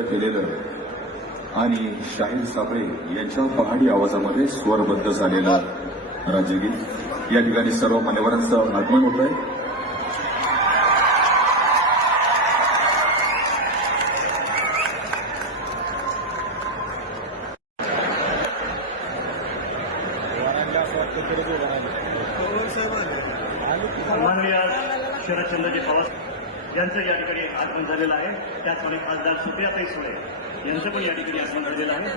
केलेलं आणि शाहीर साबळे यांच्या पहाडी आवाजामध्ये स्वरबद्ध झालेलं राज्यगीत या ठिकाणी सर्व मान्यवरांचं आगमन होत आहे माननीय शरदचंद्रजी पवार यांचं या ठिकाणी आगमन झालेलं आहे. त्याचप्रमाणे खासदार सुप्रियाताई सुळे यांचं पण या ठिकाणी आगमन झालेलं आहे.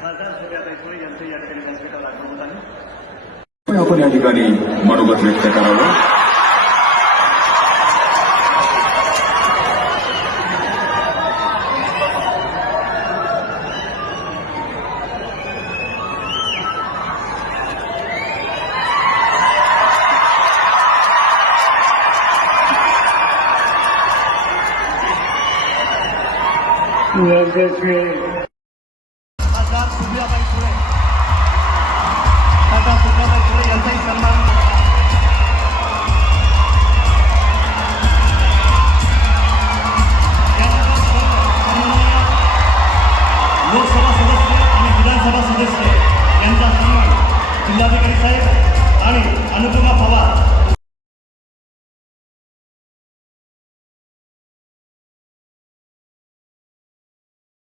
खासदार सुप्रियाताई सुळे यांचं या ठिकाणी व्यासपीठावर आगमन होत आहे आपण या ठिकाणी मनोगत व्यक्त करावं. खासदार सुप्रियाताई सुळे खासदार सुप्रियाताई सुळे यांचाही सन्मान लोकसभा सदस्य आणि विधानसभा सदस्य यांचा सन्मान जिल्हाधिकारी साहेब आणि अनुपमा